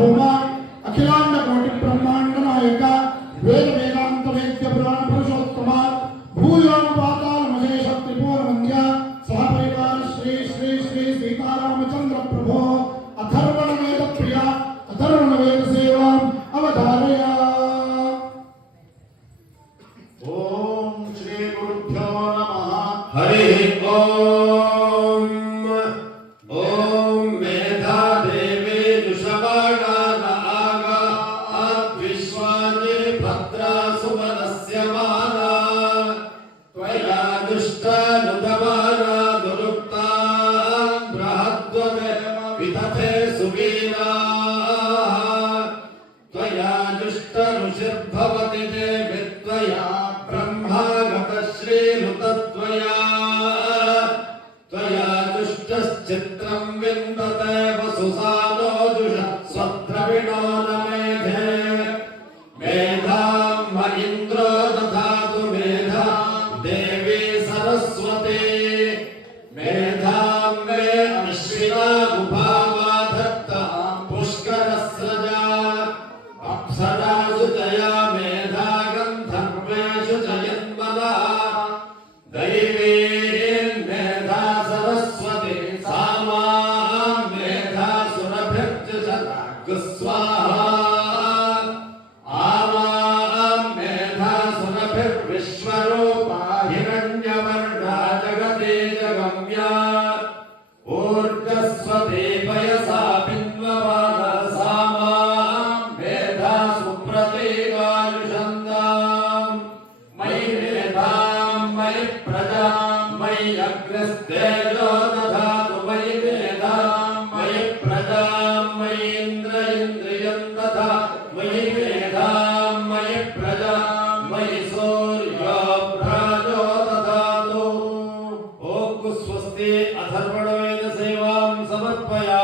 सार्वभौम अखिलांड कोटि ब्रह्मांड नायक वेद वेदांत वेद्य पुराण पुरुषोत्तम भूयोम पाताल महेश त्रिपुर वंद्य सहपरिवार श्री श्री श्री सीतारामचंद्र प्रभो अथर्वण वेद प्रिया अथर्वण वेद सेवा अवधारय। ओम श्री गुरुभ्यो नमः। हरि ओम। ओम मेधा देवी दुषमाणा नागा अद्विश्वानि भद्रा सुमनस्य माना त्वया दुष्टानुगमाना दुरुक्ता बृहद्वमे विदधे सुवीना त्वया दुष्टऋषिर्भवति देवि त्वया ब्रह्मागतश्रीनुतत्वया त्वया दुष्टश्चित्रं विन्दते वसुसानो जुष स्वद्रविणो न मेधे मेधां म इन्द्रो दधातु मेधां देवी सरस्वती मेधां मे अश्विना उभावा धत्ता पुष्करस्रजा अप्सरासु जया मेधा गन्धर्वेषु जयन्मना दैवी मेधा सरस्वती सा मां मेधा सुरभिर्जुषत् स्वाहा आमां मेधा सुरभिर्विश्वरूपा हिरण्यवर्णा जगति जगम्या ऊर्जस्वती पयसा पिन्ववादा सा मां मेधा सुप्रतीकायुषन्दां मयि मेधां मयि प्रजां मयि अग्निस्तेजो दधातु मयि मेधां मयि प्रजां मयि इन्द्र इन्द्रियं दधातु मयि मेधां मयि प्रजां मयि सूर्यो भ्राजो दधातु। ओम स्वस्ति अथर्वणवेद सेवां समर्पयामि।